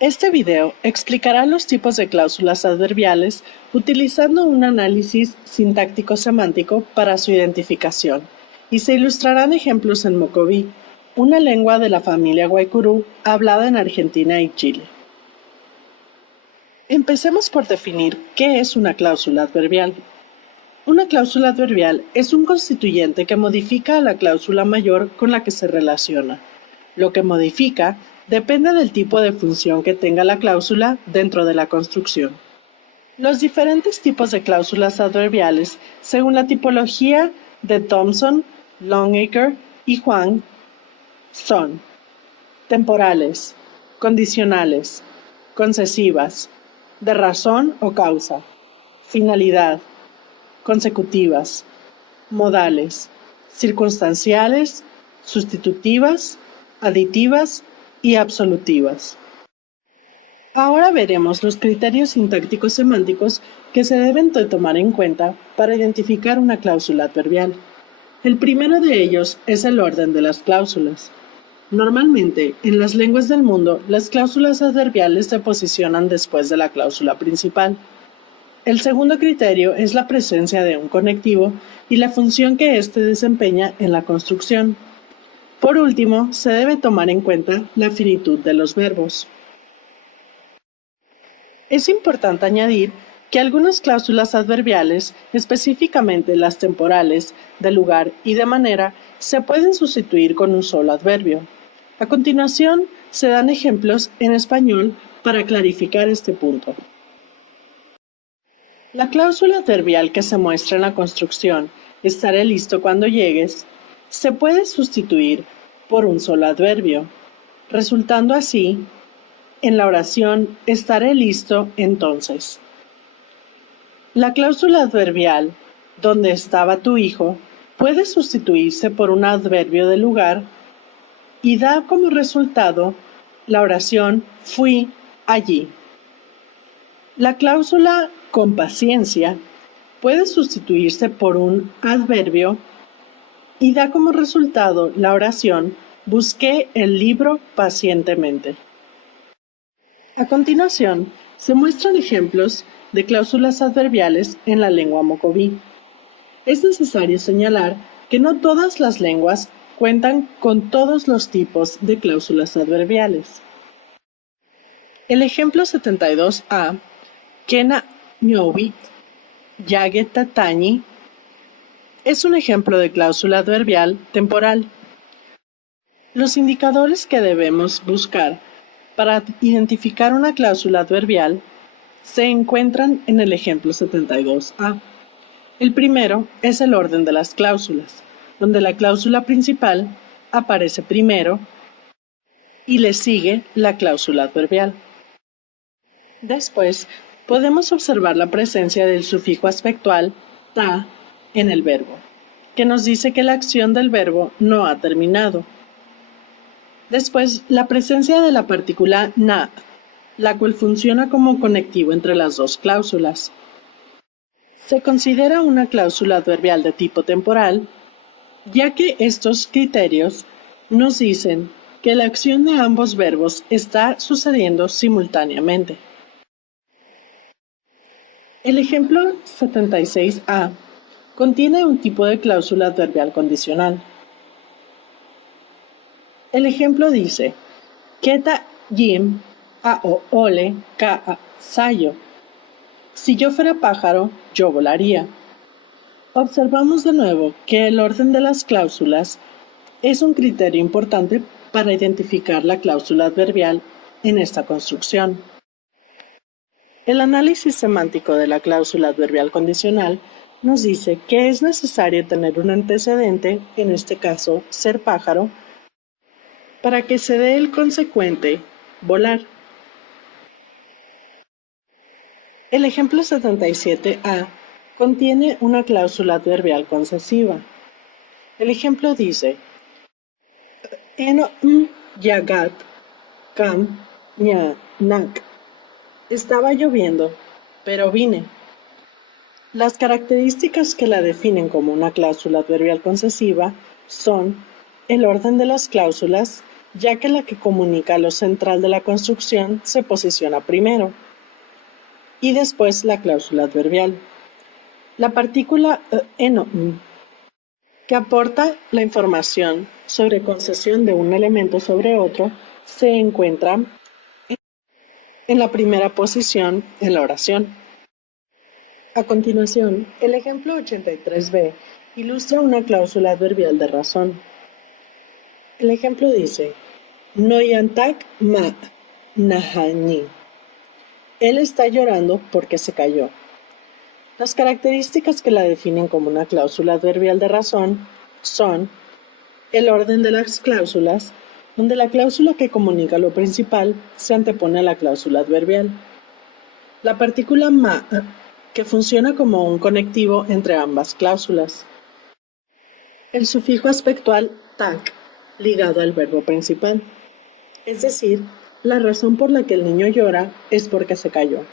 Este video explicará los tipos de cláusulas adverbiales utilizando un análisis sintáctico-semántico para su identificación, y se ilustrarán ejemplos en Mocoví, una lengua de la familia Guaycurú hablada en Argentina y Chile. Empecemos por definir qué es una cláusula adverbial. Una cláusula adverbial es un constituyente que modifica a la cláusula mayor con la que se relaciona. Lo que modifica depende del tipo de función que tenga la cláusula dentro de la construcción. Los diferentes tipos de cláusulas adverbiales, según la tipología de Thomson, Longacre y Huang, son temporales, condicionales, concesivas, de razón o causa, finalidad, consecutivas, modales, circunstanciales, sustitutivas, aditivas y absolutivas. Ahora veremos los criterios sintácticos semánticos que se deben tomar en cuenta para identificar una cláusula adverbial. El primero de ellos es el orden de las cláusulas. Normalmente, en las lenguas del mundo, las cláusulas adverbiales se posicionan después de la cláusula principal. El segundo criterio es la presencia de un conectivo y la función que éste desempeña en la construcción. Por último, se debe tomar en cuenta la finitud de los verbos. Es importante añadir que algunas cláusulas adverbiales, específicamente las temporales, de lugar y de manera, se pueden sustituir con un solo adverbio. A continuación, se dan ejemplos en español para clarificar este punto. La cláusula adverbial que se muestra en la construcción, estaré listo cuando llegues, se puede sustituir por un solo adverbio, resultando así en la oración estaré listo entonces. La cláusula adverbial ¿dónde estaba tu hijo? Puede sustituirse por un adverbio de lugar y da como resultado la oración fui allí. La cláusula con paciencia puede sustituirse por un adverbio y da como resultado la oración busqué el libro pacientemente. A continuación, se muestran ejemplos de cláusulas adverbiales en la lengua mocoví. Es necesario señalar que no todas las lenguas cuentan con todos los tipos de cláusulas adverbiales. El ejemplo 72a, Kena Nyowit, Yage Tatañi, es un ejemplo de cláusula adverbial temporal. Los indicadores que debemos buscar para identificar una cláusula adverbial se encuentran en el ejemplo 72a. El primero es el orden de las cláusulas, donde la cláusula principal aparece primero y le sigue la cláusula adverbial. Después, podemos observar la presencia del sufijo aspectual ta en el verbo, que nos dice que la acción del verbo no ha terminado. Después, la presencia de la partícula na, la cual funciona como conectivo entre las dos cláusulas. Se considera una cláusula adverbial de tipo temporal, ya que estos criterios nos dicen que la acción de ambos verbos está sucediendo simultáneamente. El ejemplo 76a contiene un tipo de cláusula adverbial condicional. El ejemplo dice, Keta Jim a o ole ka a sayo. Si yo fuera pájaro, yo volaría. Observamos de nuevo que el orden de las cláusulas es un criterio importante para identificar la cláusula adverbial en esta construcción. El análisis semántico de la cláusula adverbial condicional nos dice que es necesario tener un antecedente, en este caso ser pájaro, para que se dé el consecuente volar. El ejemplo 77a contiene una cláusula adverbial concesiva. El ejemplo dice, Eno yagat kam ña nak. Estaba lloviendo, pero vine. Las características que la definen como una cláusula adverbial concesiva son el orden de las cláusulas ya que la que comunica lo central de la construcción se posiciona primero, y después la cláusula adverbial. La partícula eno, que aporta la información sobre concesión de un elemento sobre otro, se encuentra en la primera posición en la oración. A continuación, el ejemplo 83b ilustra una cláusula adverbial de razón. El ejemplo dice, no yantak ma nahani. Él está llorando porque se cayó. Las características que la definen como una cláusula adverbial de razón son el orden de las cláusulas, donde la cláusula que comunica lo principal se antepone a la cláusula adverbial. La partícula ma, que funciona como un conectivo entre ambas cláusulas. El sufijo aspectual tak, ligado al verbo principal. Es decir, la razón por la que el niño llora es porque se cayó.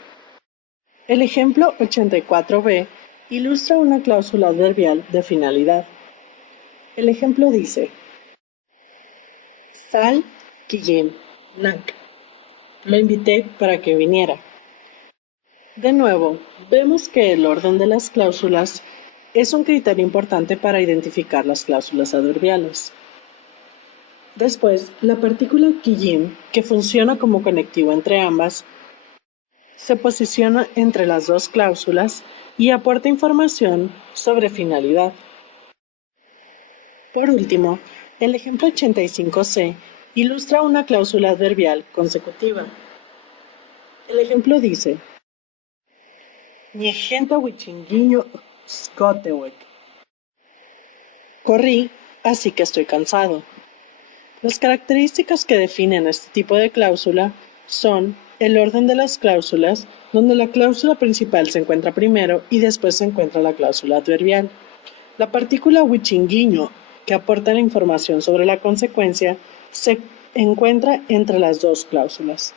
El ejemplo 84b ilustra una cláusula adverbial de finalidad. El ejemplo dice, Sal Kiyem Nank. Lo invité para que viniera. De nuevo, vemos que el orden de las cláusulas es un criterio importante para identificar las cláusulas adverbiales. Después, la partícula Kiyim, que funciona como conectivo entre ambas, se posiciona entre las dos cláusulas y aporta información sobre finalidad. Por último, el ejemplo 85c ilustra una cláusula adverbial consecutiva. El ejemplo dice, corrí, así que estoy cansado. Las características que definen este tipo de cláusula son el orden de las cláusulas, donde la cláusula principal se encuentra primero y después se encuentra la cláusula adverbial. La partícula wichinguiño, que aporta la información sobre la consecuencia, se encuentra entre las dos cláusulas.